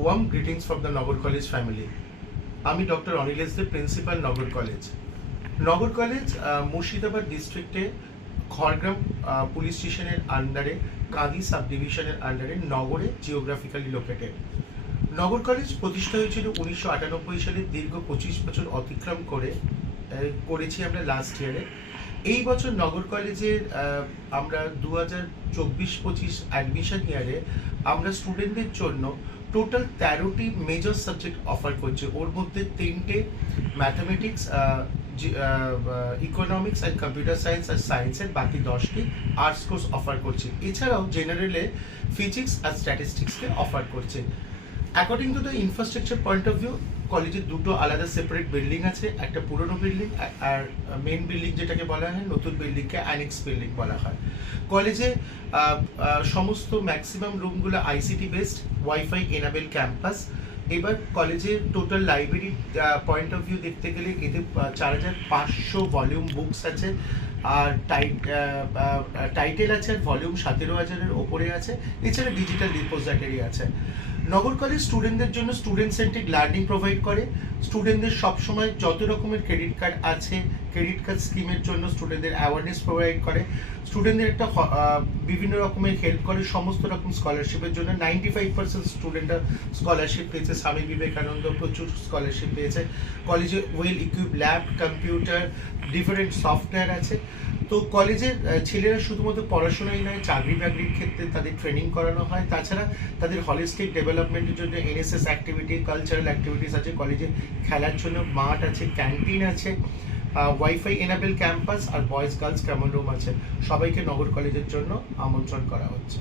Warm greetings from the Nagor College family. আমি doctor Anil S দে, principal নগর college. নগর college Murshidabad ডিস্ট্রিক্টে Khargram police স্টেশনের আন্ডারে, কাঁদি সাব ডিভিশনের আন্ডারে নগরে জিওগ্রাফিক্যালি লোকেটেড। নগর কলেজ প্রতিষ্ঠা হয়েছিল 1998 সালে। দীর্ঘ 25 বছর অতিক্রম করেছি আমরা লাস্ট ইয়ারে। এই বছর নগর কলেজের আমরা 2024-25 অ্যাডমিশন ইয়ারে আমরা স্টুডেন্টদের জন্য টোটাল 13টি মেজর সাবজেক্ট অফার করছে। ওর মধ্যে 3টে mathematics, economics and computer science আর সায়েন্সের, বাকি 10টি আর্টস কোর্স অফার করছে। এছাড়াও জেনারেলে ফিজিক্স আর স্ট্যাটিস্টিক্সকে অফার করছে। According to the infrastructure point of view, কলেজের দুটো আলাদা সেপারেট বিল্ডিং আছে। একটা পুরনো বিল্ডিং আর মেন বিল্ডিং যেটাকে বলা হয়, নতুন বিল্ডিংকে অ্যানেক্স বিল্ডিং বলা হয়। কলেজে সমস্ত ম্যাক্সিমাম রুমগুলো ICT based, wifi enable campus. এবার কলেজের total library point of view দেখতে গেলে এতে 4500 ভলিউম বুকস আছে, আর টাইটেল আছে, আর ভলিউম 17,000-এর ওপরে আছে। এছাড়া ডিজিটাল রিপোজিটরি আছে। নগর কলেজ স্টুডেন্টদের জন্য স্টুডেন্ট সেন্ট্রিক লার্নিং প্রোভাইড করে। স্টুডেন্টদের সবসময় যত রকমের ক্রেডিট কার্ড আছে, ক্রেডিট কার্ড স্কিমের জন্য স্টুডেন্টদের অ্যাওয়ারনেস প্রোভাইড করে। স্টুডেন্টদের একটা বিভিন্ন রকমের হেল্প করে সমস্ত রকম স্কলারশিপের জন্য। 95% স্টুডেন্টরা স্কলারশিপ পেয়েছে। স্বামী বিবেকানন্দ প্রচুর স্কলারশিপ পেয়েছে। কলেজে well equipped lab, computer, different software আছে। তো কলেজের ছেলেরা শুধুমাত্র পড়াশোনাই নয়, চাকরি বাকরির ক্ষেত্রে তাদের ট্রেনিং করানো হয়। তাছাড়া তাদের হলিস্টিক ডেভেলপমেন্টের জন্য এনএসএস অ্যাক্টিভিটি, কালচারাল অ্যাক্টিভিটিস আছে। কলেজে খেলার জন্য মাঠ আছে, ক্যান্টিন আছে, ওয়াইফাই এনাবেল ক্যাম্পাস আর বয়েজ গার্লস কমন রুম আছে। সবাইকে নগর কলেজের জন্য আমন্ত্রণ করা হচ্ছে।